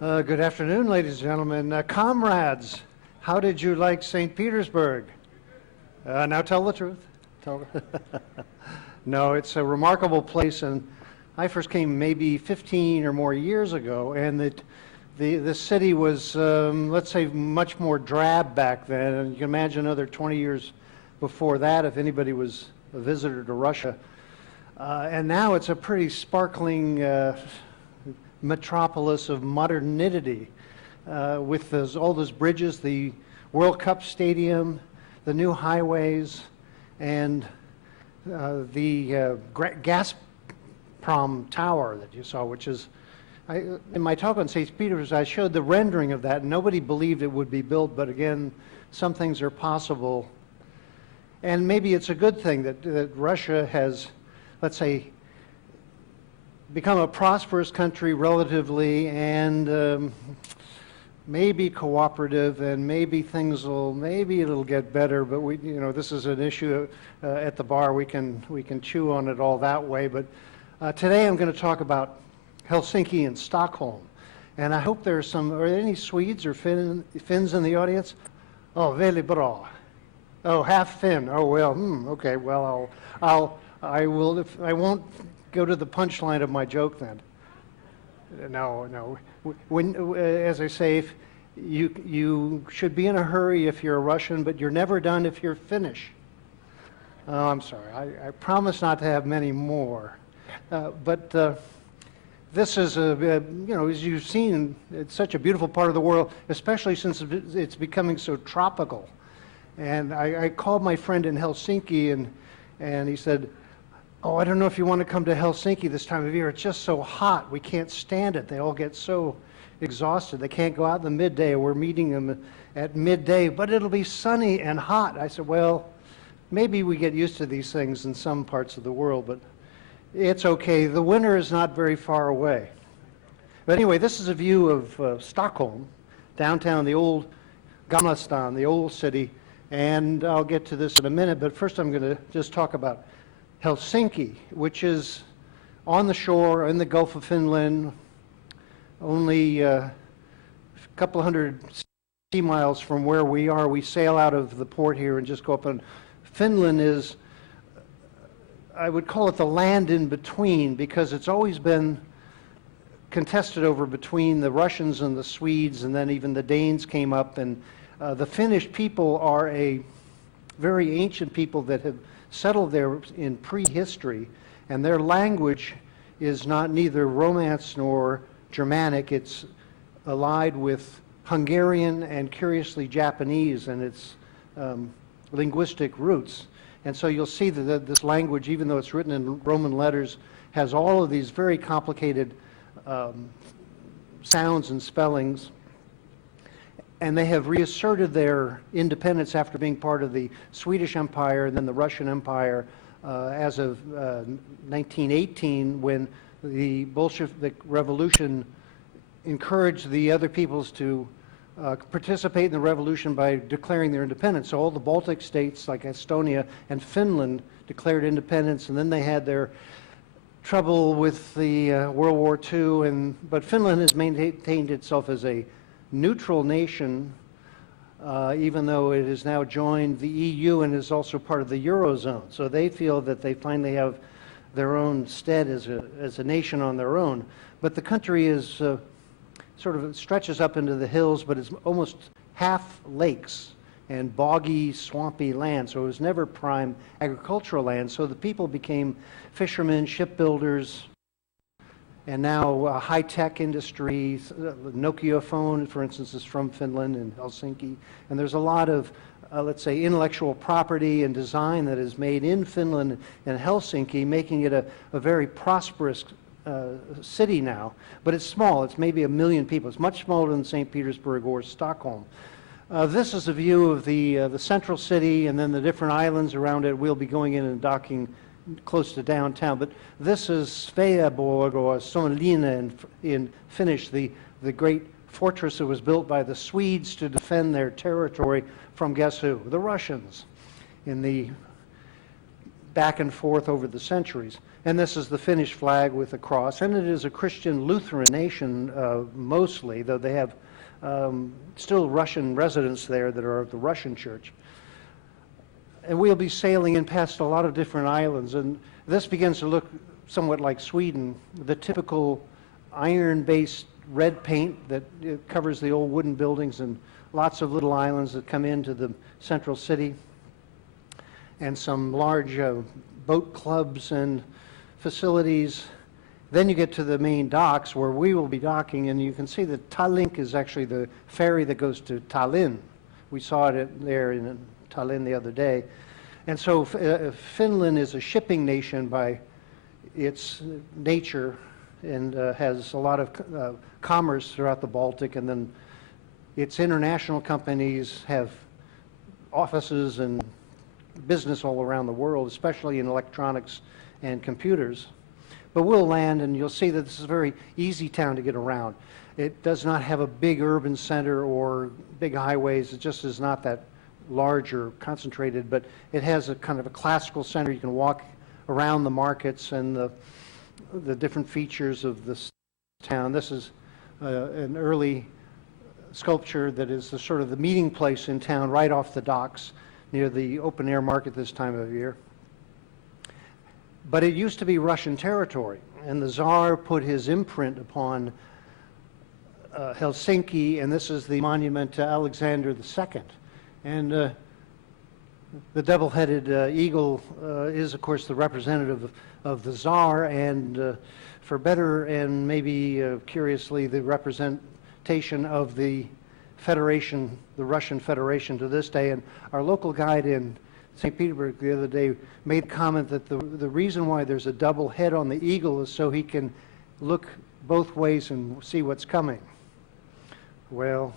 Good afternoon, ladies and gentlemen. Comrades, how did you like St. Petersburg? Now tell the truth. No, it's a remarkable place, and I first came maybe 15 or more years ago, and the city was, let's say, much more drab back then, and you can imagine another 20 years before that if anybody was a visitor to Russia. And now it's a pretty sparkling metropolis of modernity with all those bridges, the World Cup Stadium, the new highways, and the Gazprom Tower that you saw, which is, in my talk on St. Petersburg, I showed the rendering of that. Nobody believed it would be built, but again, some things are possible. And maybe it's a good thing that Russia has, let's say, become a prosperous country relatively, and maybe cooperative, and maybe it'll get better. But this is an issue at the bar. We can chew on it all that way. But today I'm going to talk about Helsinki and Stockholm, and I hope are there any Swedes or Finns in the audience? Oh, väldigt bra. Oh, half Finn. Oh well. Okay. Well, I won't go to the punchline of my joke then. No. As I say, you should be in a hurry if you're a Russian, but you're never done if you're Finnish. Oh, I'm sorry. I promise not to have many more. But this is as you've seen, it's such a beautiful part of the world, especially since it's becoming so tropical. And I called my friend in Helsinki, and he said, "Oh, I don't know if you want to come to Helsinki this time of year. It's just so hot. We can't stand it. They all get so exhausted. They can't go out in the midday. We're meeting them at midday, but it'll be sunny and hot." I said, well, maybe we get used to these things in some parts of the world, but it's okay. The winter is not very far away. But anyway, this is a view of Stockholm, downtown, the old Gamla stan, the old city, and I'll get to this in a minute, but first I'm going to just talk about Helsinki, which is on the shore in the Gulf of Finland, only a couple hundred sea miles from where we are. We sail out of the port here and just go up, and Finland is, I would call it the land in between, because it's always been contested over between the Russians and the Swedes, and then even the Danes came up, and the Finnish people are a very ancient people that have settled there in prehistory, and their language is neither Romance nor Germanic. It's allied with Hungarian and curiously Japanese and its linguistic roots. And so you'll see that this language, even though it's written in Roman letters, has all of these very complicated sounds and spellings. And they have reasserted their independence after being part of the Swedish Empire and then the Russian Empire as of 1918, when the Bolshevik Revolution encouraged the other peoples to participate in the revolution by declaring their independence. So all the Baltic states like Estonia and Finland declared independence, and then they had their trouble with the World War II, but Finland has maintained itself as a neutral nation, even though it has now joined the EU and is also part of the Eurozone. So they feel that they finally have their own stead as a nation on their own. But the country is sort of stretches up into the hills, but it's almost half lakes and boggy, swampy land. So it was never prime agricultural land. So the people became fishermen, shipbuilders, and now high-tech industry. Nokia phone, for instance, is from Finland and Helsinki. And there's a lot of, let's say, intellectual property and design that is made in Finland and Helsinki, making it a very prosperous city now. But it's small. It's maybe 1 million people. It's much smaller than St. Petersburg or Stockholm. This is a view of the central city and then the different islands around it. We'll be going in and docking close to downtown, but this is Sveaborg, or Suomenlinna in Finnish, the great fortress that was built by the Swedes to defend their territory from, guess who? The Russians. In the back and forth over the centuries. And this is the Finnish flag with the cross, and it is a Christian Lutheran nation mostly, though they have still Russian residents there that are of the Russian church. And we'll be sailing in past a lot of different islands, and this begins to look somewhat like Sweden, the typical iron-based red paint that covers the old wooden buildings and lots of little islands that come into the central city, and some large boat clubs and facilities. Then you get to the main docks where we will be docking, and you can see that Tallink is actually the ferry that goes to Tallinn. We saw it there in Tallinn the other day. And so Finland is a shipping nation by its nature, and has a lot of commerce throughout the Baltic, and then its international companies have offices and business all around the world, especially in electronics and computers. But we'll land, and you'll see that this is a very easy town to get around. It does not have a big urban center or big highways. It just is not that large or concentrated, but it has a kind of a classical center. You can walk around the markets and the different features of this town. This is an early sculpture that is the sort of the meeting place in town, right off the docks near the open air market this time of year. But it used to be Russian territory, and the Tsar put his imprint upon Helsinki, and this is the monument to Alexander II. And the double-headed eagle is, of course, the representative of the Tsar, and for better and maybe curiously, the representation of the Federation, the Russian Federation to this day. And our local guide in St. Petersburg the other day made a comment that the reason why there's a double head on the eagle is so he can look both ways and see what's coming. Well,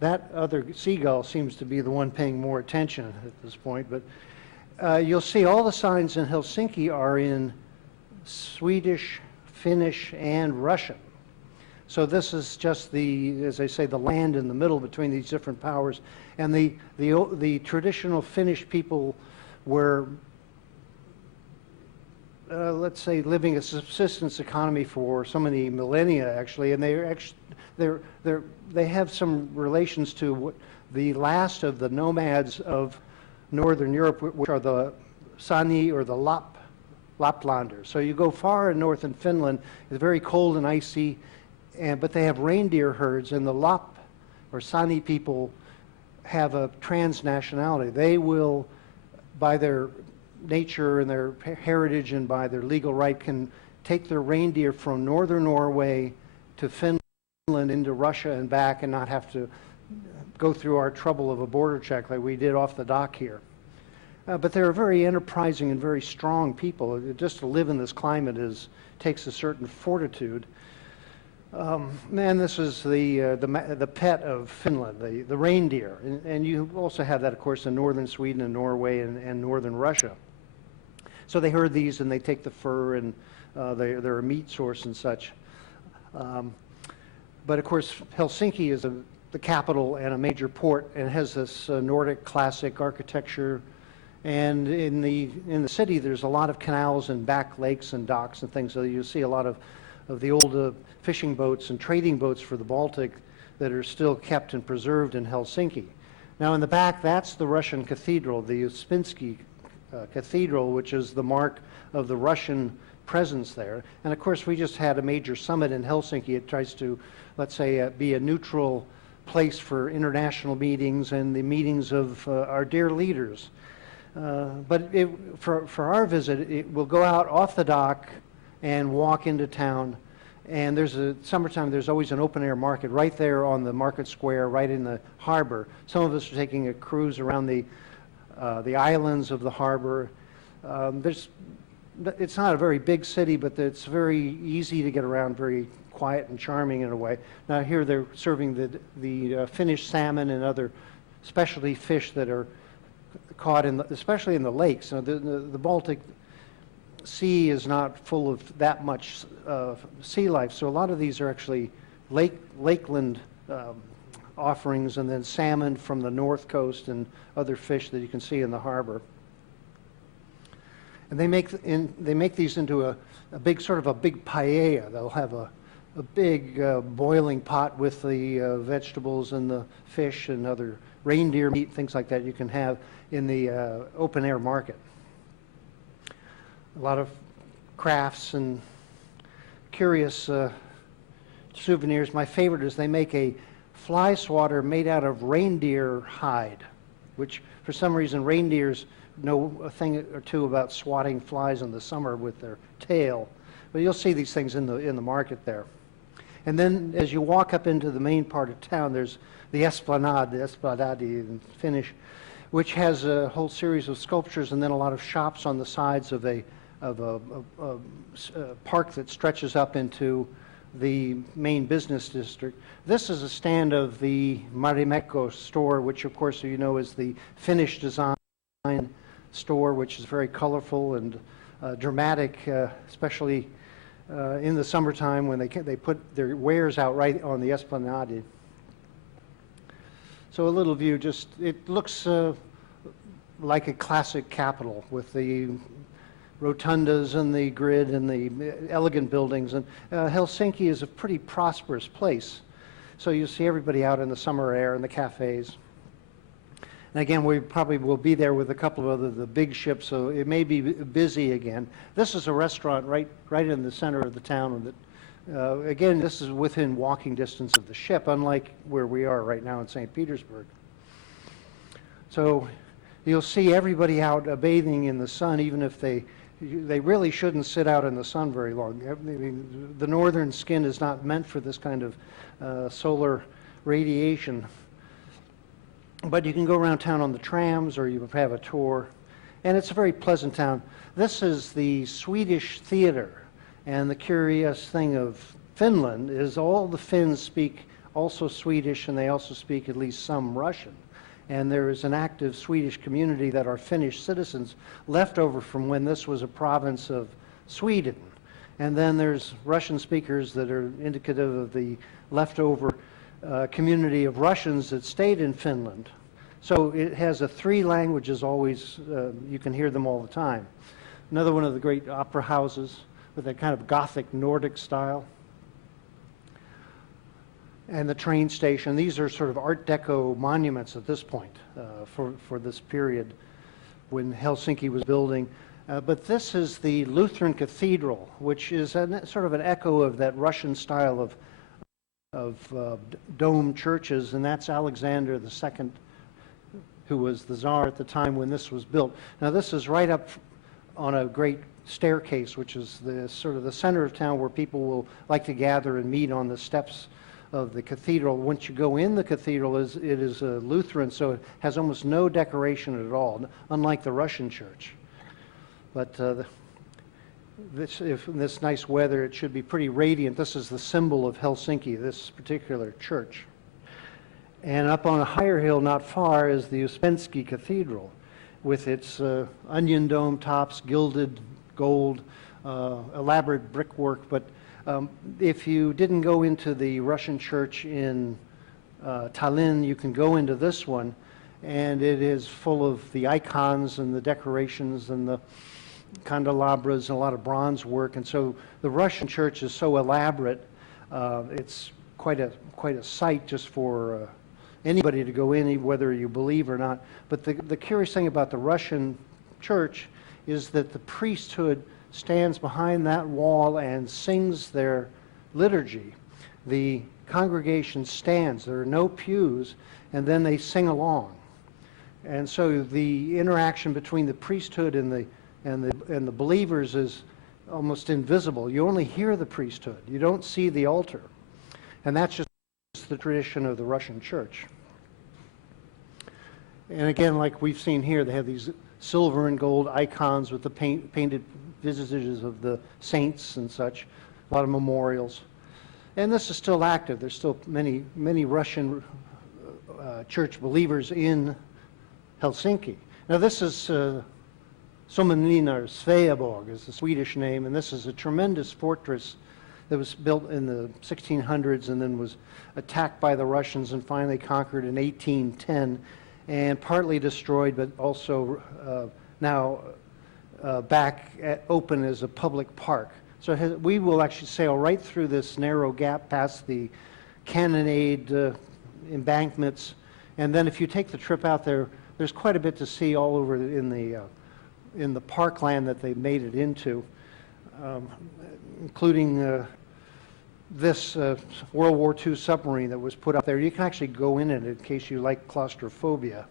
that other seagull seems to be the one paying more attention at this point, but you'll see all the signs in Helsinki are in Swedish, Finnish, and Russian. So this is just the, as I say, the land in the middle between these different powers. And the traditional Finnish people were, let's say, living a subsistence economy for so many millennia, actually, and they have some relations to what the last of the nomads of Northern Europe, which are the Sani or the Laplanders. So you go far north in Finland, it's very cold and icy, but they have reindeer herds, and the Lap or Sani people have a transnationality. They will, by their nature and their heritage and by their legal right, can take their reindeer from northern Norway to Finland into Russia and back and not have to go through our trouble of a border check like we did off the dock here. But they're very enterprising and very strong people. Just to live in this climate takes a certain fortitude. And this is the pet of Finland, the reindeer. And you also have that, of course, in northern Sweden and Norway and northern Russia. So they herd these and they take the fur, and they're a meat source and such. But of course, Helsinki is the capital and a major port, and has this Nordic classic architecture. And in the city, there's a lot of canals and back lakes and docks and things. So you see a lot of the old fishing boats and trading boats for the Baltic that are still kept and preserved in Helsinki. Now in the back, that's the Russian cathedral, the Uspensky Cathedral, which is the mark of the Russian presence there. And of course, we just had a major summit in Helsinki. It tries to, let's say, be a neutral place for international meetings and the meetings of our dear leaders. But for our visit, we'll go out off the dock and walk into town. And summertime, there's always an open air market right there on the market square, right in the harbor. Some of us are taking a cruise around the islands of the harbor. It's not a very big city, but it's very easy to get around, very quiet and charming in a way. Now here they're serving the Finnish salmon and other specialty fish that are caught especially in the lakes. The Baltic Sea is not full of that much sea life, so a lot of these are actually lakeland offerings, and then salmon from the north coast and other fish that you can see in the harbor. And they make these into a big sort of a big paella. They'll have a big boiling pot with the vegetables and the fish and other reindeer meat, things like that you can have in the open air market. A lot of crafts and curious souvenirs. My favorite is they make a fly swatter made out of reindeer hide, which for some reason reindeers know a thing or two about swatting flies in the summer with their tail. But you'll see these things in the market there. And then as you walk up into the main part of town, there's the Esplanade, the Esplanade in Finnish, which has a whole series of sculptures and then a lot of shops on the sides of a park that stretches up into the main business district. This is a stand of the Marimekko store, which of course you know is the Finnish design store, which is very colorful and dramatic, especially in the summertime when they put their wares out right on the Esplanade. So a little view, it looks like a classic capital with the rotundas and the grid and the elegant buildings. And Helsinki is a pretty prosperous place. So you see everybody out in the summer air in the cafes. And again, we probably will be there with a couple of the big ships, so it may be busy again. This is a restaurant right in the center of the town. That, again, this is within walking distance of the ship, unlike where we are right now in St. Petersburg. So you'll see everybody out bathing in the sun, even if they really shouldn't sit out in the sun very long. I mean, the northern skin is not meant for this kind of solar radiation. But you can go around town on the trams, or you have a tour, and it's a very pleasant town. This is the Swedish theater, and the curious thing of Finland is all the Finns speak also Swedish, and they also speak at least some Russian. And there is an active Swedish community that are Finnish citizens left over from when this was a province of Sweden. And then there's Russian speakers that are indicative of the leftover community of Russians that stayed in Finland. So it has three languages always, you can hear them all the time. Another one of the great opera houses with that kind of Gothic Nordic style. And the train station. These are sort of Art Deco monuments at this point for this period when Helsinki was building. But this is the Lutheran Cathedral, which is sort of an echo of that Russian style of dome churches, and that's Alexander II, who was the Tsar at the time when this was built. Now this is right up on a great staircase, which is the sort of the center of town where people will like to gather and meet on the steps of the cathedral. Once you go in the cathedral, it is a Lutheran, so it has almost no decoration at all, unlike the Russian church. But if in this nice weather, it should be pretty radiant. This is the symbol of Helsinki, this particular church. And up on a higher hill not far is the Uspensky Cathedral with its onion dome tops, gilded gold, elaborate brickwork. But if you didn't go into the Russian church in Tallinn, you can go into this one, and it is full of the icons and the decorations and the candelabras and a lot of bronze work. And so the Russian church is so elaborate, it's quite a sight just for anybody to go in, whether you believe or not. But the curious thing about the Russian church is that the priesthood stands behind that wall and sings their liturgy. The congregation stands, there are no pews, and then they sing along. And so the interaction between the priesthood and the believers is almost invisible. You only hear the priesthood. You don't see the altar. And that's just the tradition of the Russian church. And again, like we've seen here, they have these silver and gold icons with the painted visages of the saints and such, a lot of memorials. And this is still active. There's still many Russian church believers in Helsinki. Now this is Suomenlinna, or Sveaborg is the Swedish name, and this is a tremendous fortress that was built in the 1600s and then was attacked by the Russians and finally conquered in 1810 and partly destroyed, but also now open as a public park. So we will actually sail right through this narrow gap past the cannonade embankments, and then if you take the trip out there, there's quite a bit to see all over in the parkland that they made it into, including this World War II submarine that was put up there. You can actually go in it in case you like claustrophobia.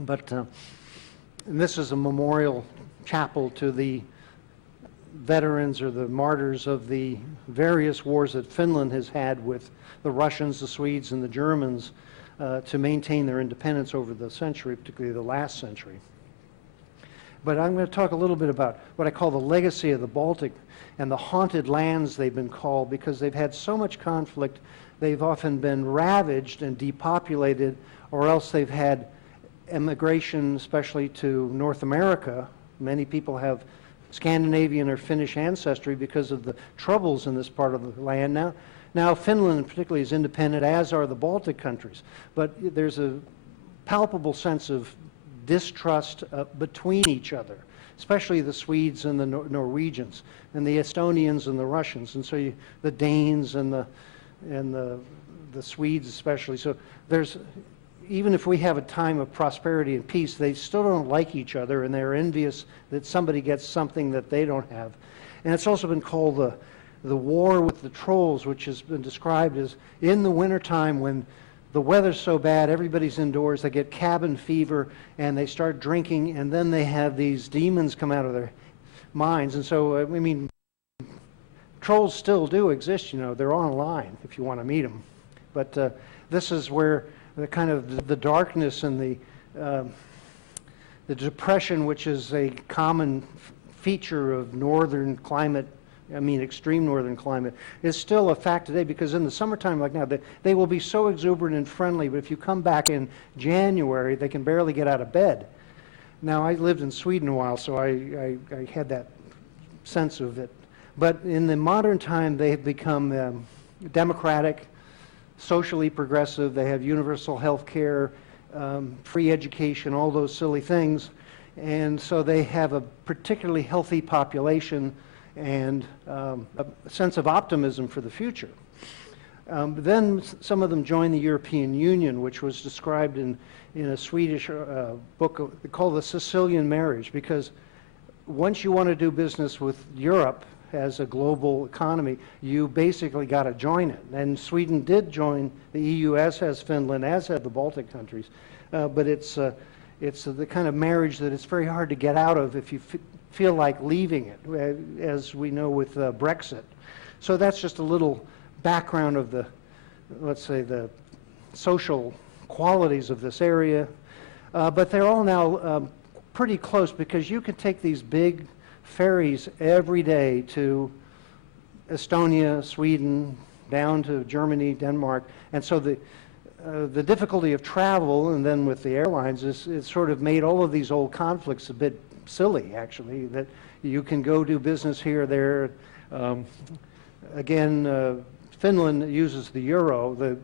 But and this is a memorial chapel to the veterans or the martyrs of the various wars that Finland has had with the Russians, the Swedes, and the Germans to maintain their independence over the century, particularly the last century. But I'm going to talk a little bit about what I call the legacy of the Baltic and the haunted lands they've been called, because they've had so much conflict. They've often been ravaged and depopulated, or else they've had immigration, especially to North America. Many people have Scandinavian or Finnish ancestry because of the troubles in this part of the land. Now Finland particularly is independent, as are the Baltic countries. But there's a palpable sense of distrust between each other, especially the Swedes and the Norwegians, and the Estonians and the Russians, and so the Danes and the Swedes especially. So even if we have a time of prosperity and peace, they still don't like each other, and they're envious that somebody gets something that they don't have. And it's also been called the war with the trolls, which has been described as in the wintertime when the weather's so bad, everybody's indoors, they get cabin fever, and they start drinking, and then they have these demons come out of their minds. And so, I mean, trolls still do exist, you know, they're online if you want to meet them. But this is where the kind of the darkness and the depression, which is a common feature of northern climate, I mean extreme northern climate, is still a fact today, because in the summertime like now, they will be so exuberant and friendly, but if you come back in January, they can barely get out of bed. Now, I lived in Sweden a while, so I had that sense of it. But in the modern time, they have become democratic, socially progressive. They have universal health care, free education, all those silly things. And so they have a particularly healthy population and a sense of optimism for the future. Then some of them joined the European Union, which was described in a Swedish book called The Sicilian Marriage, because once you want to do business with Europe as a global economy, you basically got to join it. And Sweden did join the EU, as has Finland, as have the Baltic countries. But it's the kind of marriage that it's very hard to get out of if you feel like leaving it, as we know with Brexit. So that's just a little background of the, let's say, the social qualities of this area. But they're all now pretty close, because you can take these big ferries every day to Estonia, Sweden, down to Germany, Denmark. And so the difficulty of travel, and then with the airlines, is sort of made all of these old conflicts a bit silly, actually, that you can go do business here or there. Again, Finland uses the euro. The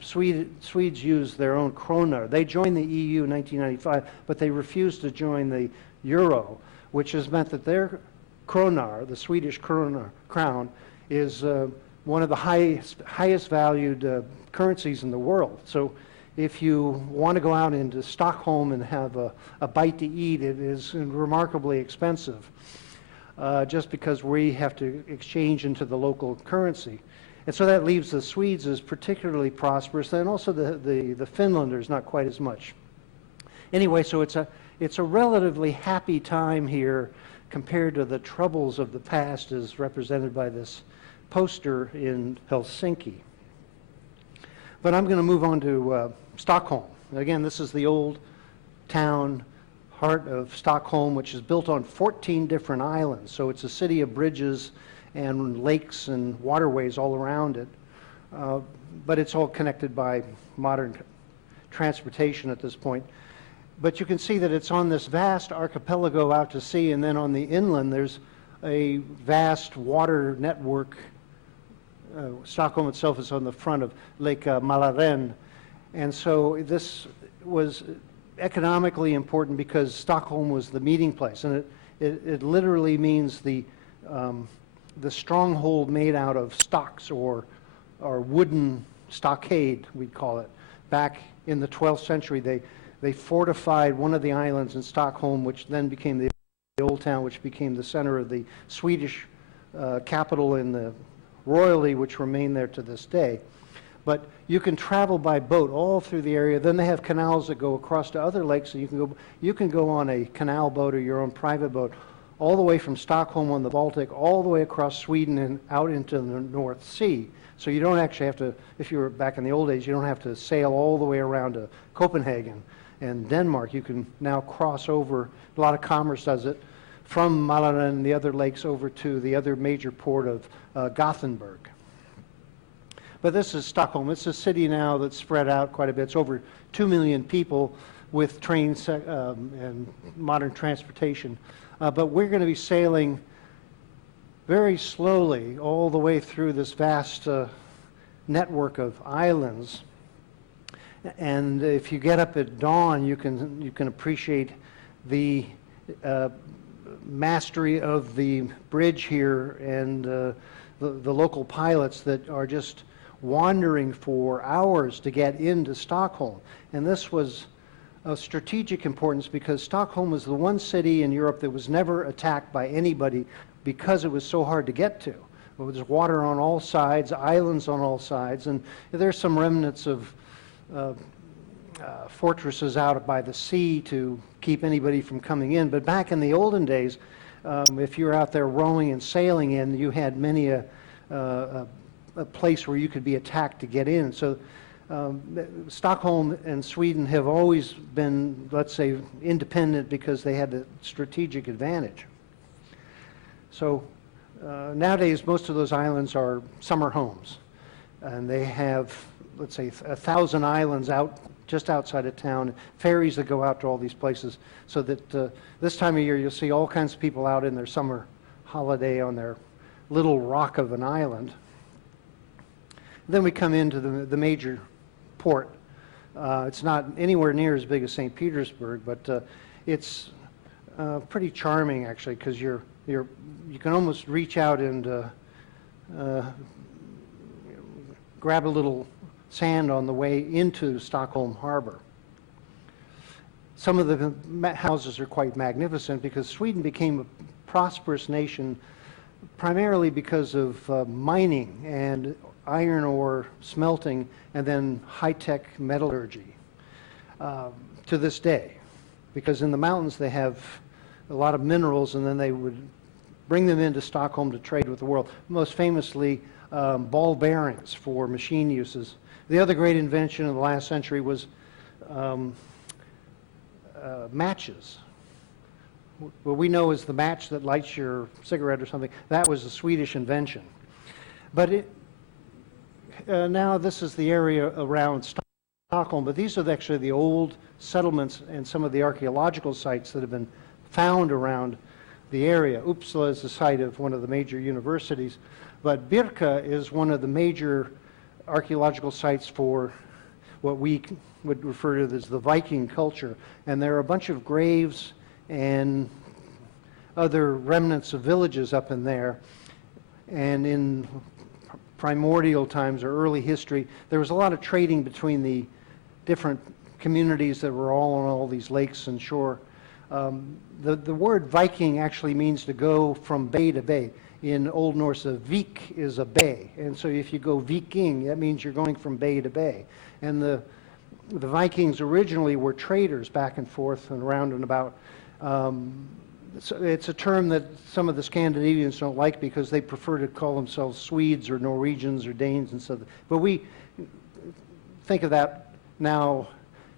Swedes use their own krona. They joined the EU in 1995, but they refused to join the euro, which has meant that their kronar, the Swedish crown, is one of the highest valued currencies in the world. So if you want to go out into Stockholm and have a bite to eat, it is remarkably expensive, just because we have to exchange into the local currency. And so that leaves the Swedes as particularly prosperous, and also the Finlanders not quite as much. Anyway, so it's a relatively happy time here compared to the troubles of the past, as represented by this poster in Helsinki. But I'm going to move on to Stockholm. Again, this is the old town heart of Stockholm, which is built on 14 different islands. So it's a city of bridges and lakes and waterways all around it. But it's all connected by modern transportation at this point. But you can see that it's on this vast archipelago out to sea, and then on the inland there's a vast water network. Stockholm itself is on the front of Lake Mälaren, and so this was economically important because Stockholm was the meeting place, and It literally means the stronghold made out of stocks or wooden stockade, we'd call it. Back in the 12th century, they fortified one of the islands in Stockholm, which then became the old town, which became the center of the Swedish capital and the royalty, which remain there to this day. But you can travel by boat all through the area. Then they have canals that go across to other lakes, so you can go on a canal boat or your own private boat all the way from Stockholm on the Baltic, all the way across Sweden and out into the North Sea. So you don't actually have to, if you were back in the old days, you don't have to sail all the way around to Copenhagen and Denmark. You can now cross over, a lot of commerce does it, from Malaren and the other lakes over to the other major port of Gothenburg. But this is Stockholm. It's a city now that's spread out quite a bit. It's over 2 million people with trains and modern transportation. But we're going to be sailing very slowly all the way through this vast network of islands. And if you get up at dawn, you can appreciate the mastery of the bridge here and the local pilots that are just wandering for hours to get into Stockholm. And this was of strategic importance because Stockholm was the one city in Europe that was never attacked by anybody because it was so hard to get to. There was water on all sides, islands on all sides, and there's some remnants of fortresses out by the sea to keep anybody from coming in. But back in the olden days, if you were out there rowing and sailing in, you had many a place where you could be attacked to get in. So Stockholm and Sweden have always been, let's say, independent because they had the strategic advantage. So nowadays, most of those islands are summer homes. And they have, let's say, 1,000 islands just outside of town, ferries that go out to all these places, so that this time of year you'll see all kinds of people out in their summer holiday on their little rock of an island. Then we come into the major port. It's not anywhere near as big as St. Petersburg, but it's pretty charming actually, because you can almost reach out and grab a little sand on the way into Stockholm Harbor. Some of the houses are quite magnificent because Sweden became a prosperous nation primarily because of mining and iron ore smelting and then high-tech metallurgy to this day. Because in the mountains they have a lot of minerals and then they would bring them into Stockholm to trade with the world. Most famously, ball bearings for machine uses. The other great invention of the last century was matches. What we know is the match that lights your cigarette or something. That was a Swedish invention. But now this is the area around Stockholm, but these are actually the old settlements and some of the archaeological sites that have been found around the area. Uppsala is the site of one of the major universities, but Birka is one of the major archaeological sites for what we would refer to as the Viking culture. And there are a bunch of graves and other remnants of villages up in there. And in primordial times or early history, there was a lot of trading between the different communities that were all on all these lakes and shore. The word Viking actually means to go from bay to bay. In Old Norse, a vik is a bay, and so if you go Viking, that means you're going from bay to bay. And the Vikings originally were traders back and forth and around and about. It's a term that some of the Scandinavians don't like because they prefer to call themselves Swedes or Norwegians or Danes and so. But we think of that now,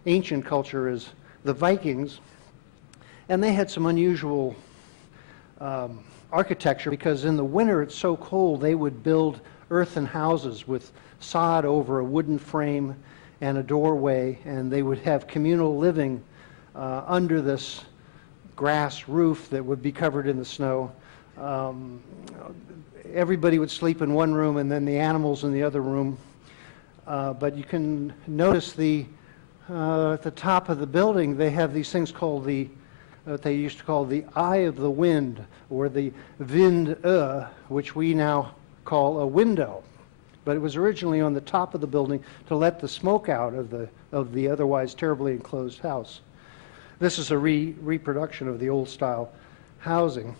ancient culture, as the Vikings, and they had some unusual architecture because in the winter it's so cold they would build earthen houses with sod over a wooden frame and a doorway, and they would have communal living under this grass roof that would be covered in the snow. Everybody would sleep in one room and then the animals in the other room. But you can notice at the top of the building they have these things called the what they used to call the eye of the wind, or the vindö, which we now call a window. But it was originally on the top of the building to let the smoke out of the otherwise terribly enclosed house. This is a reproduction of the old style housing.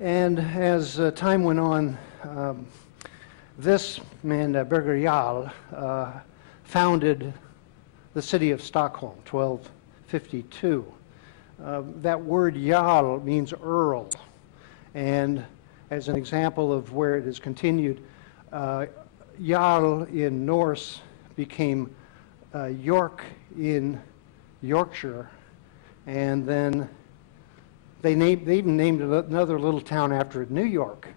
And as time went on, this man, Birger Jarl, founded the city of Stockholm, 1252. That word Jarl means earl, and as an example of where it has continued, Jarl in Norse became York in Yorkshire, and then they even named another little town after it, New York.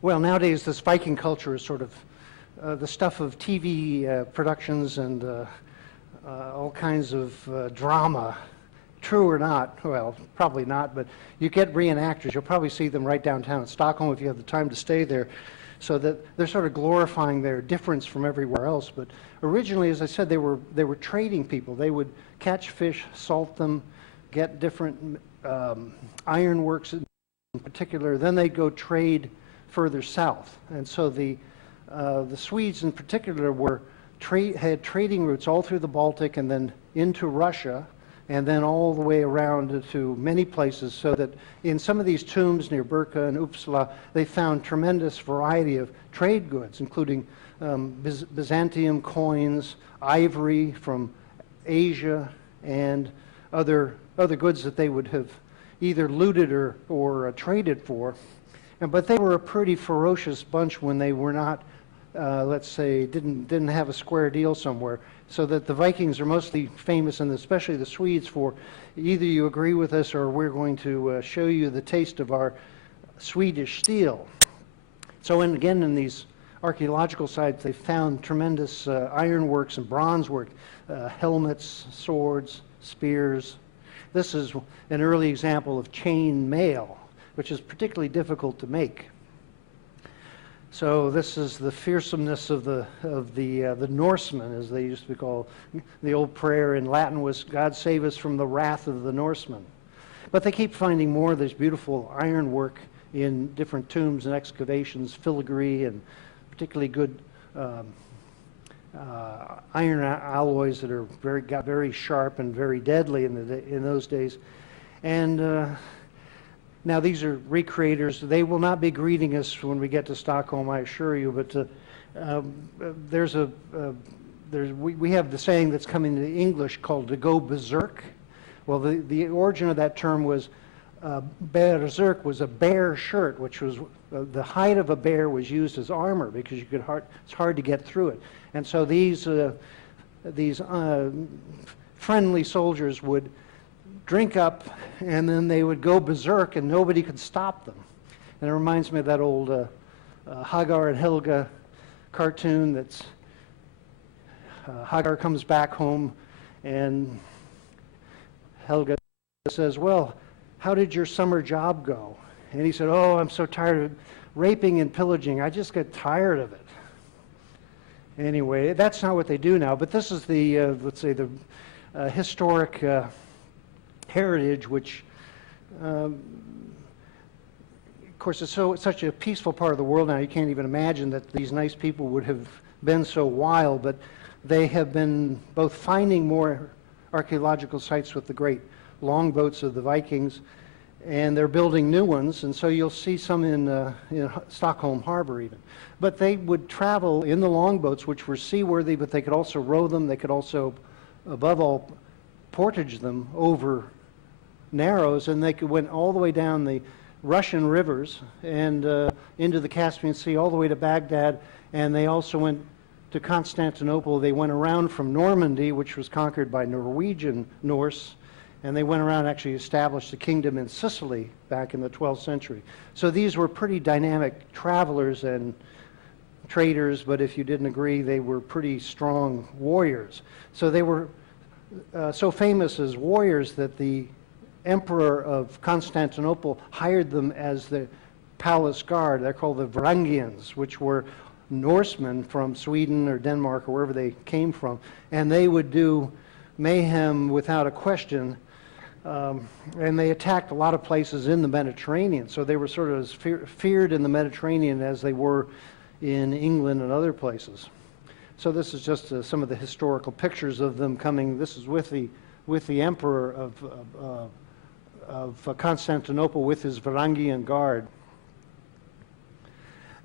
Well, nowadays this Viking culture is sort of the stuff of TV productions and all kinds of drama. True or not, well, probably not, but you get reenactors. You'll probably see them right downtown in Stockholm if you have the time to stay there, so that they're sort of glorifying their difference from everywhere else. But originally, as I said, they were trading people. They would catch fish, salt them, get different ironworks in particular. Then they'd go trade further south. And so the Swedes in particular had trading routes all through the Baltic and then into Russia, and then all the way around to many places, so that in some of these tombs near Birka and Uppsala, they found tremendous variety of trade goods, including Byzantium coins, ivory from Asia, and other goods that they would have either looted or traded for. But they were a pretty ferocious bunch when they were not, let's say, didn't have a square deal somewhere. So that the Vikings are mostly famous, and especially the Swedes, for either you agree with us or we're going to show you the taste of our Swedish steel. So again, in these archaeological sites, they found tremendous ironworks and bronze work, helmets, swords, spears. This is an early example of chain mail, which is particularly difficult to make. So this is the fearsomeness of the Norsemen, as they used to be called. The old prayer in Latin was, "God save us from the wrath of the Norsemen." But they keep finding more of this beautiful ironwork in different tombs and excavations, filigree, and particularly good iron alloys that are got very sharp and very deadly in those days. And now these are recreators. They will not be greeting us when we get to Stockholm, I assure you. But we have the saying that's coming to English called to go berserk. Well, the origin of that term was berserk was a bear shirt, which was the hide of a bear was used as armor because it's hard to get through it. And so these friendly soldiers would drink up, and then they would go berserk, and nobody could stop them. And it reminds me of that old Hagar and Helga cartoon. That's Hagar comes back home, and Helga says, "Well, how did your summer job go?" And he said, "Oh, I'm so tired of raping and pillaging. I just get tired of it." Anyway, that's not what they do now. But this is the, let's say, the historic heritage, which, of course, it's such a peaceful part of the world now. You can't even imagine that these nice people would have been so wild. But they have been both finding more archaeological sites with the great longboats of the Vikings, and they're building new ones. And so you'll see some in Stockholm Harbor even. But they would travel in the longboats, which were seaworthy, but they could also row them. They could also, above all, portage them over narrows, and they went all the way down the Russian rivers and into the Caspian Sea, all the way to Baghdad. And they also went to Constantinople. They went around from Normandy, which was conquered by Norwegian Norse, and they went around and actually established a kingdom in Sicily back in the 12th century. So these were pretty dynamic travelers and traders, but if you didn't agree, they were pretty strong warriors. So they were so famous as warriors that the emperor of Constantinople hired them as the palace guard. They're called the Varangians, which were Norsemen from Sweden or Denmark or wherever they came from, and they would do mayhem without a question. And they attacked a lot of places in the Mediterranean, so they were sort of as feared in the Mediterranean as they were in England and other places. So this is just some of the historical pictures of them coming. This is with the emperor of Constantinople with his Varangian guard.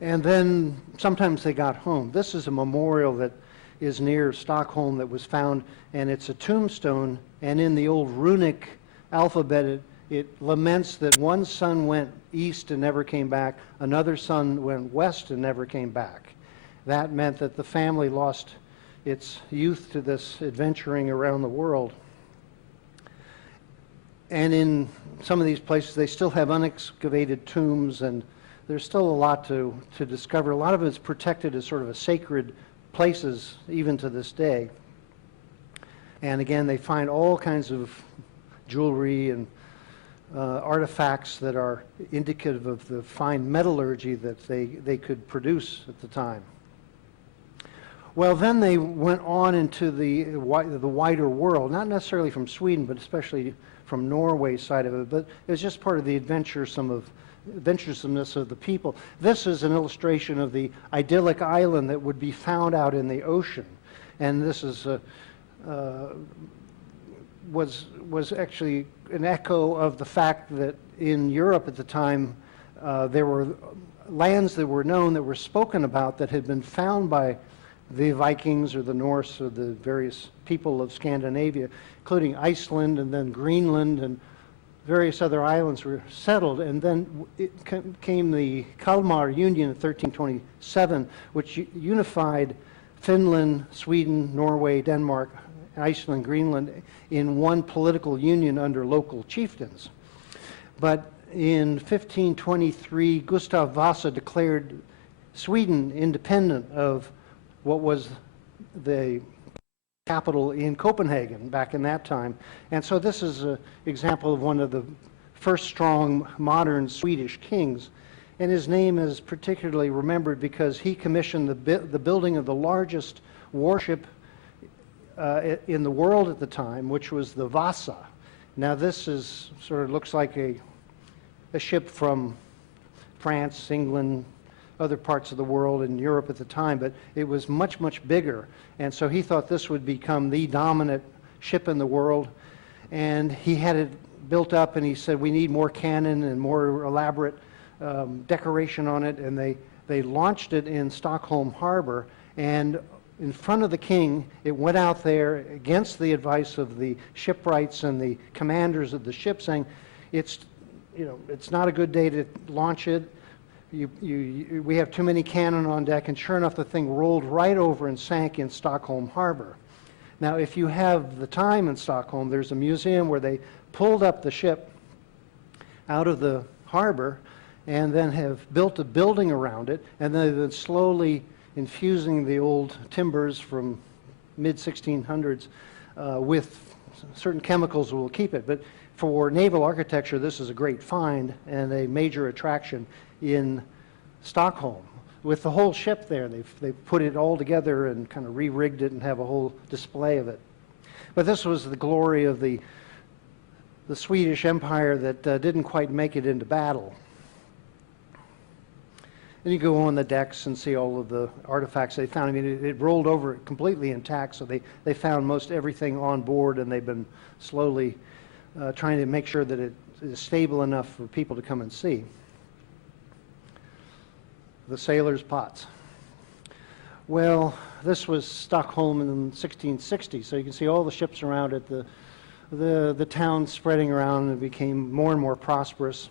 And then sometimes they got home. This is a memorial that is near Stockholm that was found, and it's a tombstone, and in the old runic alphabet it laments that one son went east and never came back, another son went west and never came back. That meant that the family lost its youth to this adventuring around the world. And in some of these places they still have unexcavated tombs, and there's still a lot to discover. A lot of it's protected as sort of a sacred places even to this day. And again, they find all kinds of jewelry and artifacts that are indicative of the fine metallurgy that they could produce at the time. Well, then they went on into the wider world, not necessarily from Sweden, but especially from Norway's side of it, but it was just part of the adventuresomeness of the people. This is an illustration of the idyllic island that would be found out in the ocean, and this is was actually an echo of the fact that in Europe at the time there were lands that were known, that were spoken about, that had been found by the Vikings or the Norse or the various people of Scandinavia, including Iceland and then Greenland, and various other islands were settled. And then it came the Kalmar Union in 1327, which unified Finland, Sweden, Norway, Denmark, Iceland, Greenland in one political union under local chieftains. But in 1523, Gustav Vasa declared Sweden independent of what was the capital in Copenhagen back in that time. And so this is an example of one of the first strong modern Swedish kings. And his name is particularly remembered because he commissioned the building of the largest warship in the world at the time, which was the Vasa. Now this is sort of looks like a ship from France, England, other parts of the world, in Europe at the time, but it was much, much bigger. And so he thought this would become the dominant ship in the world. And he had it built up, and he said, we need more cannon and more elaborate decoration on it. And they launched it in Stockholm Harbor, and in front of the king, it went out there against the advice of the shipwrights and the commanders of the ship, saying, it's not a good day to launch it. We have too many cannon on deck, and sure enough, the thing rolled right over and sank in Stockholm Harbor. Now, if you have the time in Stockholm, there's a museum where they pulled up the ship out of the harbor and then have built a building around it, and then they've been slowly infusing the old timbers from mid-1600s with certain chemicals that will keep it. But for naval architecture, this is a great find and a major attraction in Stockholm. With the whole ship there, they've put it all together and kind of re-rigged it and have a whole display of it. But this was the glory of the Swedish Empire that didn't quite make it into battle. And you go on the decks and see all of the artifacts they found. I mean, it rolled over completely intact, so they found most everything on board, and they've been slowly trying to make sure that it is stable enough for people to come and see. The sailors' pots. Well, this was Stockholm in 1660, so you can see all the ships around it, the town spreading around, and became more and more prosperous.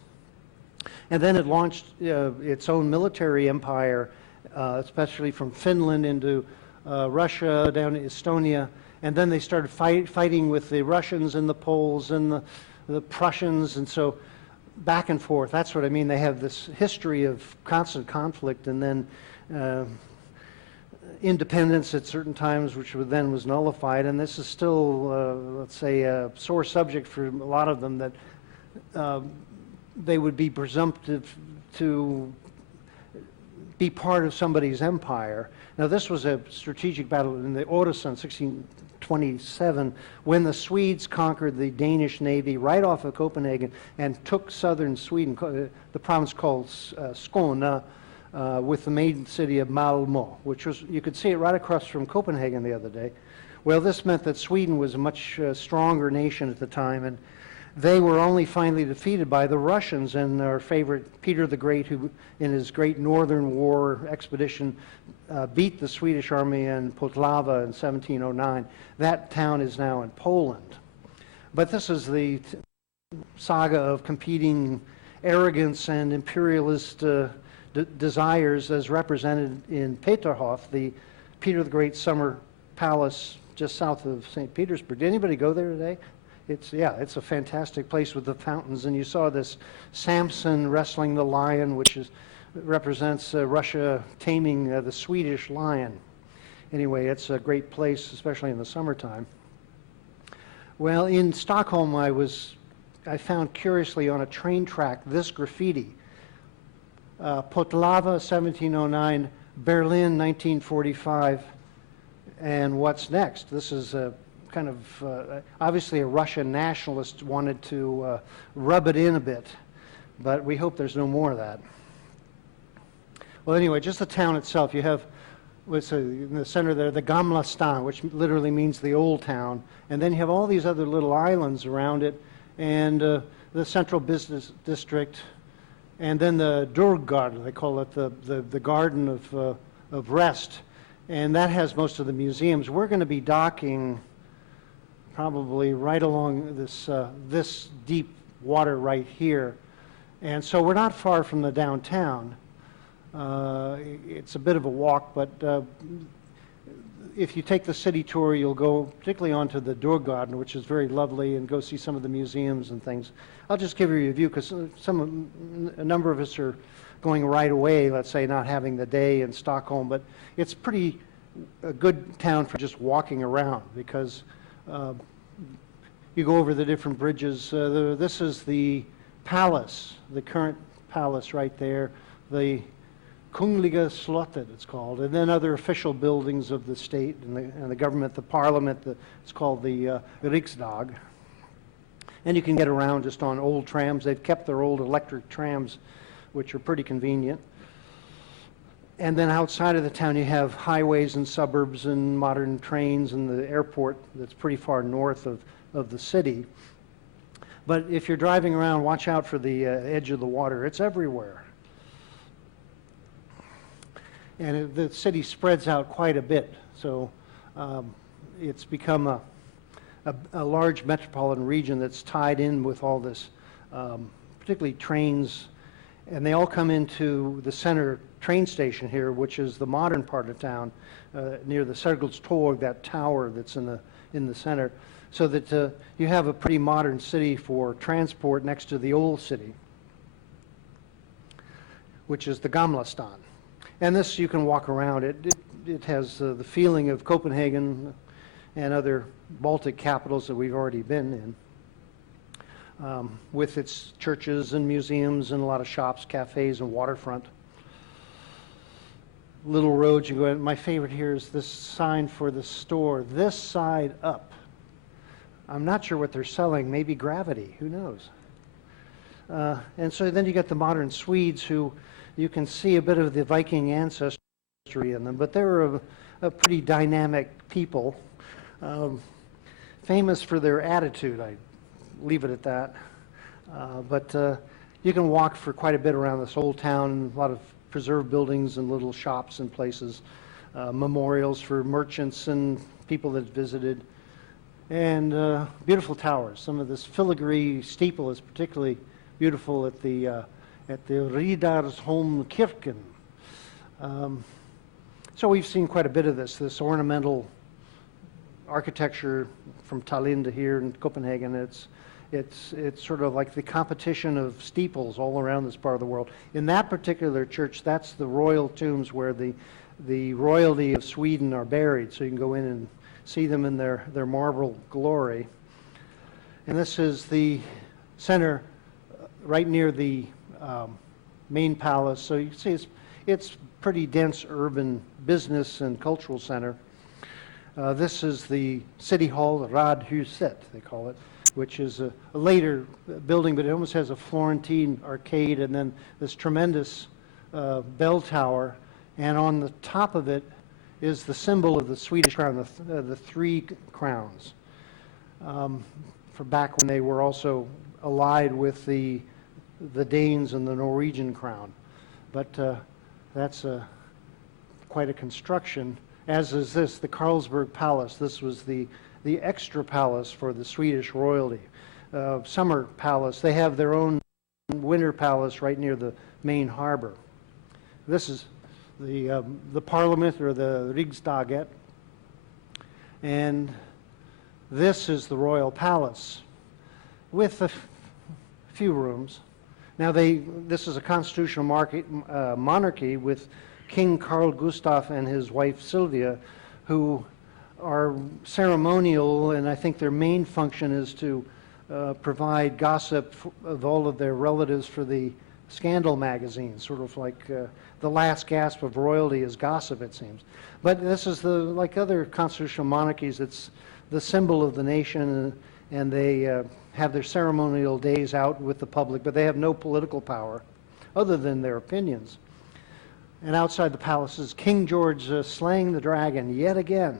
And then it launched its own military empire, especially from Finland into Russia, down to Estonia. And then they started fighting with the Russians and the Poles and the Prussians, and so back and forth. That's what I mean. They have this history of constant conflict, and then independence at certain times, which then was nullified. And this is still, let's say, a sore subject for a lot of them, that they would be presumptive to be part of somebody's empire. Now, this was a strategic battle in the Öresund, 27, when the Swedes conquered the Danish navy right off of Copenhagen and took southern Sweden, the province called Skåne, with the main city of Malmö, which was, you could see it right across from Copenhagen the other day. Well, this meant that Sweden was a much stronger nation at the time, and they were only finally defeated by the Russians and our favorite Peter the Great, who in his great Northern War expedition beat the Swedish army in Poltava in 1709. That town is now in Poland. But this is the saga of competing arrogance and imperialist desires as represented in Peterhof, the Peter the Great summer palace just south of St. Petersburg. Did anybody go there today? It's a fantastic place with the fountains, and you saw this Samson wrestling the lion, which represents Russia taming the Swedish lion. Anyway, it's a great place, especially in the summertime. Well, in Stockholm, I found curiously on a train track this graffiti: Poltava, 1709, Berlin, 1945, and what's next? This is a kind of, obviously a Russian nationalist wanted to rub it in a bit, but we hope there's no more of that. Well, anyway, just the town itself, you have, in the center there, the Gamla stan, which literally means the old town, and then you have all these other little islands around it, and the central business district, and then the Durgarden, they call it the garden of rest, and that has most of the museums. We're going to be docking probably right along this deep water right here. And so we're not far from the downtown. It's a bit of a walk, but if you take the city tour, you'll go particularly onto the Durgarden, which is very lovely, and go see some of the museums and things. I'll just give you a view, because a number of us are going right away, let's say, not having the day in Stockholm, but it's a good town for just walking around, because you go over the different bridges. This is the palace, the current palace right there, the Kungliga Slottet it's called, and then other official buildings of the state and the government, the parliament, it's called the Riksdag. And you can get around just on old trams. They've kept their old electric trams, which are pretty convenient. And then outside of the town, you have highways and suburbs and modern trains and the airport that's pretty far north of the city. But if you're driving around, watch out for the edge of the water. It's everywhere. And the city spreads out quite a bit. So it's become a large metropolitan region that's tied in with all this, particularly trains. And they all come into the center train station here, which is the modern part of town, near the Sergels Torg, that tower that's in the center, so that you have a pretty modern city for transport next to the old city, which is the Gamla stan. And this, you can walk around. It has the feeling of Copenhagen and other Baltic capitals that we've already been in, with its churches and museums and a lot of shops, cafes, and waterfront. Little roads you go in. My favorite here is this sign for the store, this side up. I'm not sure what they're selling, maybe gravity, who knows? And so then you get the modern Swedes, who you can see a bit of the Viking ancestry in them, but they're a pretty dynamic people, famous for their attitude. I leave it at that. But you can walk for quite a bit around this old town, a lot of preserved buildings and little shops and places, memorials for merchants and people that visited, and beautiful towers. Some of this filigree steeple is particularly beautiful at the Riddarholmskirken. So we've seen quite a bit of this ornamental architecture from Tallinn to here in Copenhagen. It's sort of like the competition of steeples all around this part of the world. In that particular church, that's the royal tombs where the royalty of Sweden are buried, so you can go in and see them in their marble glory. And this is the center right near the main palace, so you can see it's pretty dense urban business and cultural center. This is the City Hall, the Radhuset, they call it, which is a later building, but it almost has a Florentine arcade, and then this tremendous bell tower. And on the top of it is the symbol of the Swedish crown, the three crowns, for back when they were also allied with the Danes and the Norwegian crown. But that's quite a construction, as is this, the Carlsberg Palace. This was the extra palace for the Swedish royalty. Summer palace, they have their own winter palace right near the main harbor. This is the parliament, or the Riksdaget, and this is the royal palace with a few rooms. Now this is a constitutional monarchy with King Carl Gustaf and his wife Sylvia, who are ceremonial, and I think their main function is to provide gossip of all of their relatives for the scandal magazine, sort of like the last gasp of royalty is gossip, it seems. But this is like other constitutional monarchies, it's the symbol of the nation, and they have their ceremonial days out with the public, but they have no political power other than their opinions. And outside the palace is King George slaying the dragon yet again.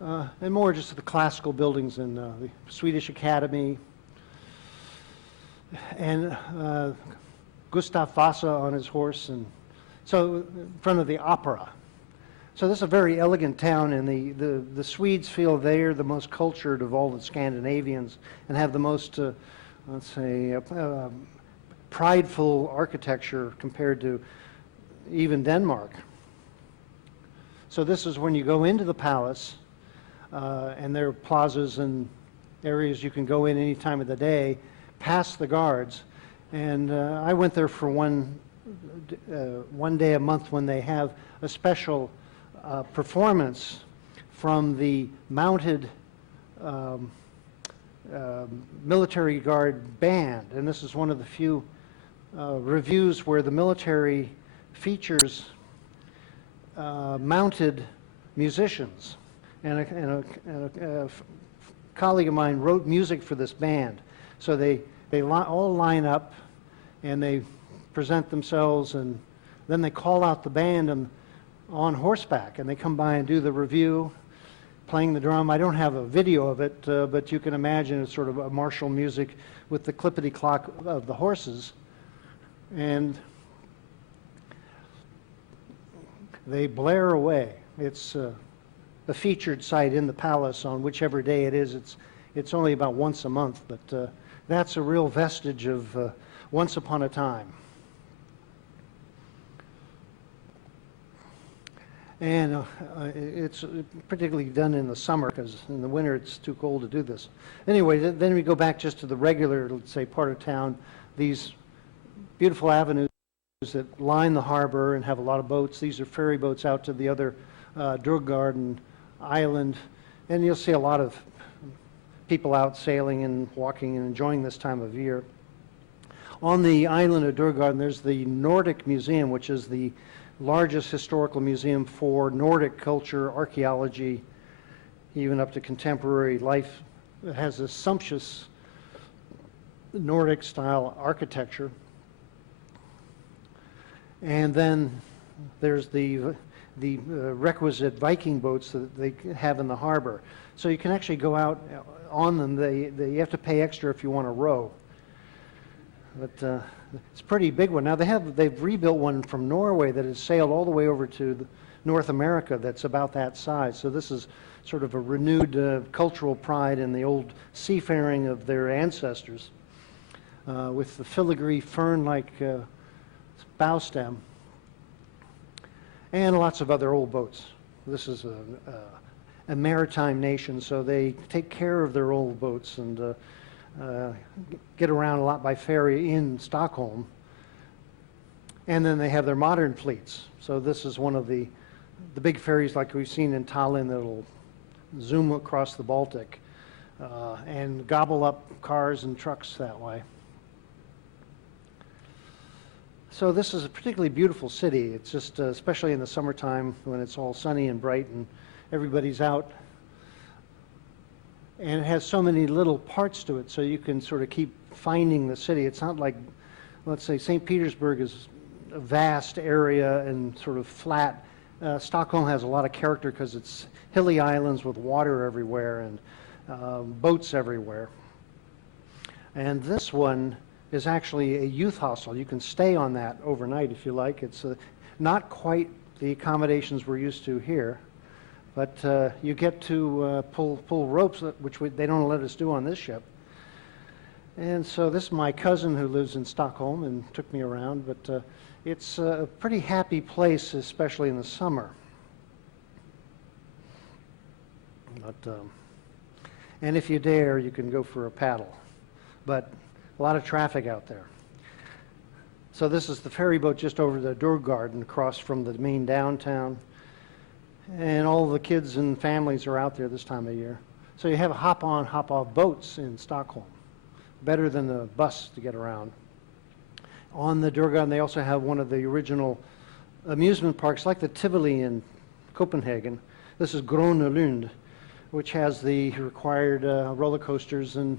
And more just the classical buildings in the Swedish Academy, and Gustav Vasa on his horse, and so in front of the opera. So this is a very elegant town, and the Swedes feel they're the most cultured of all the Scandinavians and have the most, let's say, prideful architecture compared to even Denmark. So this is when you go into the palace, and there are plazas and areas you can go in any time of the day, past the guards. And I went there for one day a month when they have a special performance from the mounted military guard band. And this is one of the few reviews where the military features mounted musicians. And a colleague of mine wrote music for this band. So they all line up and they present themselves, and then they call out the band on horseback, and they come by and do the review, playing the drum. I don't have a video of it, but you can imagine it's sort of a martial music with the clippity-clock of the horses. And they blare away. It's a featured site in the palace on whichever day it is. It's only about once a month, but that's a real vestige of once upon a time. And it's particularly done in the summer, because in the winter it's too cold to do this. Anyway, then we go back just to the regular, let's say, part of town. These beautiful avenues that line the harbor and have a lot of boats. These are ferry boats out to the other Djurgården island, and you'll see a lot of people out sailing and walking and enjoying this time of year. On the island of Djurgården, there's the Nordic Museum, which is the largest historical museum for Nordic culture, archaeology, even up to contemporary life. It has a sumptuous Nordic-style architecture. And then there's the requisite Viking boats that they have in the harbor. So you can actually go out on them. You have to pay extra if you want to row. But it's a pretty big one. Now they've rebuilt one from Norway that has sailed all the way over to North America that's about that size. So this is sort of a renewed cultural pride in the old seafaring of their ancestors, with the filigree fern-like bow stem, and lots of other old boats. This is a maritime nation, so they take care of their old boats and get around a lot by ferry in Stockholm. And then they have their modern fleets. So this is one of the big ferries like we've seen in Tallinn that'll zoom across the Baltic and gobble up cars and trucks that way. So this is a particularly beautiful city. It's just, especially in the summertime when it's all sunny and bright and everybody's out. And it has so many little parts to it, so you can sort of keep finding the city. It's not like, let's say, St. Petersburg is a vast area and sort of flat. Stockholm has a lot of character because it's hilly islands with water everywhere and boats everywhere. And this one is actually a youth hostel. You can stay on that overnight if you like. It's not quite the accommodations we're used to here, but you get to pull ropes, which they don't let us do on this ship. And so this is my cousin who lives in Stockholm and took me around, but it's a pretty happy place, especially in the summer. But, and if you dare, you can go for a paddle. But a lot of traffic out there. So this is the ferry boat just over the Djurgården across from the main downtown. And all the kids and families are out there this time of year. So you have hop-on, hop-off boats in Stockholm. Better than the bus to get around. On the Djurgården, they also have one of the original amusement parks, like the Tivoli in Copenhagen. This is Grønne Lund, which has the required roller coasters and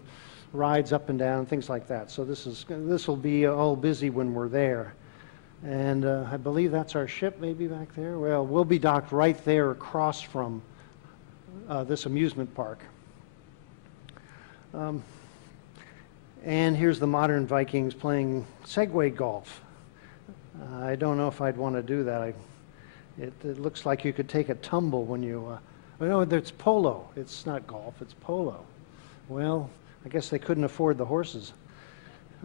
rides up and down, things like that. So this will be all busy when we're there. And I believe that's our ship maybe back there. Well, we'll be docked right there across from this amusement park. And here's the modern Vikings playing Segway golf. I don't know if I'd want to do that. It looks like you could take a tumble when you... no, it's polo. It's not golf, it's polo. Well, I guess they couldn't afford the horses.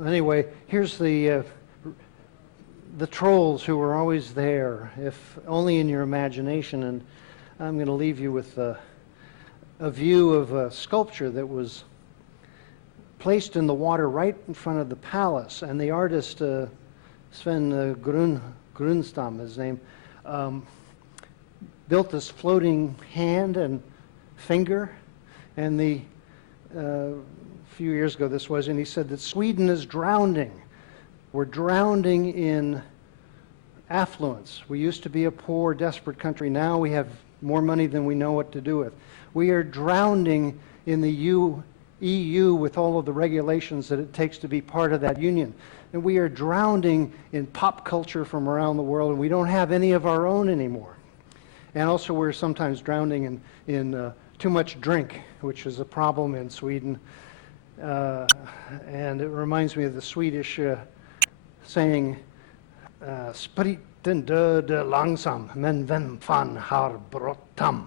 Anyway, here's the trolls who were always there, if only in your imagination. And I'm going to leave you with a view of a sculpture that was placed in the water right in front of the palace. And the artist, Sven Grunstam, his name, built this floating hand and finger. And a few years ago this was, and he said that Sweden is drowning. We're drowning in affluence. We used to be a poor, desperate country. Now we have more money than we know what to do with. We are drowning in the EU with all of the regulations that it takes to be part of that union. And we are drowning in pop culture from around the world, and we don't have any of our own anymore. And also we're sometimes drowning in too much drink, which is a problem in Sweden. And it reminds me of the Swedish saying, spriten död långsam, men vem fan har bråttom?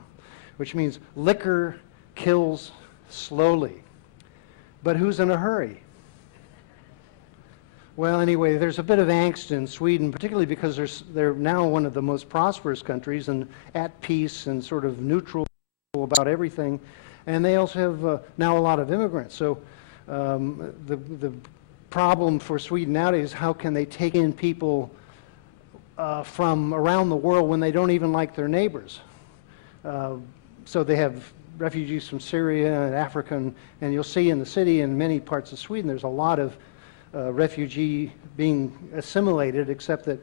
Which means liquor kills slowly. But who's in a hurry? Well, anyway, there's a bit of angst in Sweden, particularly because they're now one of the most prosperous countries and at peace and sort of neutral about everything. And they also have now a lot of immigrants. So the problem for Sweden nowadays is how can they take in people from around the world when they don't even like their neighbors. So they have refugees from Syria and Africa, and you'll see in the city in many parts of Sweden there's a lot of refugee being assimilated, except that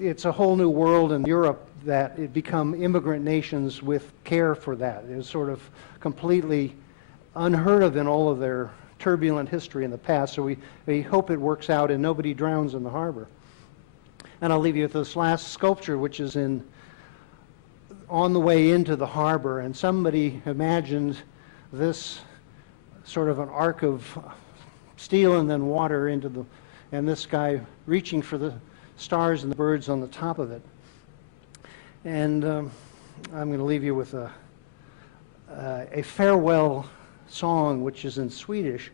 it's a whole new world in Europe that it become immigrant nations with care for that. It's sort of completely unheard of in all of their turbulent history in the past, so we hope it works out and nobody drowns in the harbor. And I'll leave you with this last sculpture, which is on the way into the harbor, and somebody imagined this sort of an arc of steel and then water and this guy reaching for the stars and the birds on the top of it. And I'm going to leave you with a farewell song, which is in Swedish,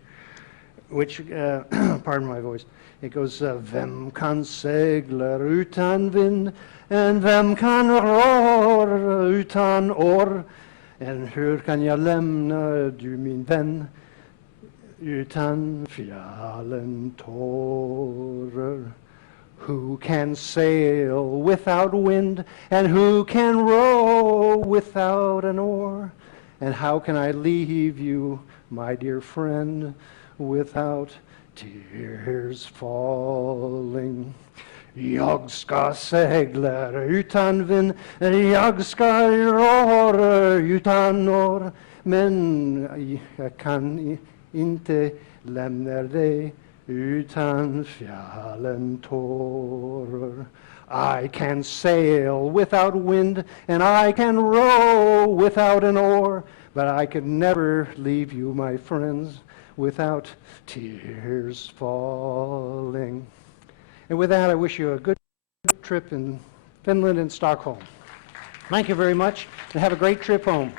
which, pardon my voice, it goes, Vem kan segla utan vind, en vem kan rå utan år, en hur kan jag lämna du min vän, utan fjällen tårar. Who can sail without wind, and who can row without an oar? And how can I leave you, my dear friend, without tears falling. Jag ska segla utan vind, jag ska röra utan norr, men jag kan inte lämna dig utan fjällen tårar. I can sail without wind, and I can row without an oar, but I could never leave you, my friends, without tears falling. And with that, I wish you a good trip in Finland and Stockholm. Thank you very much, and have a great trip home.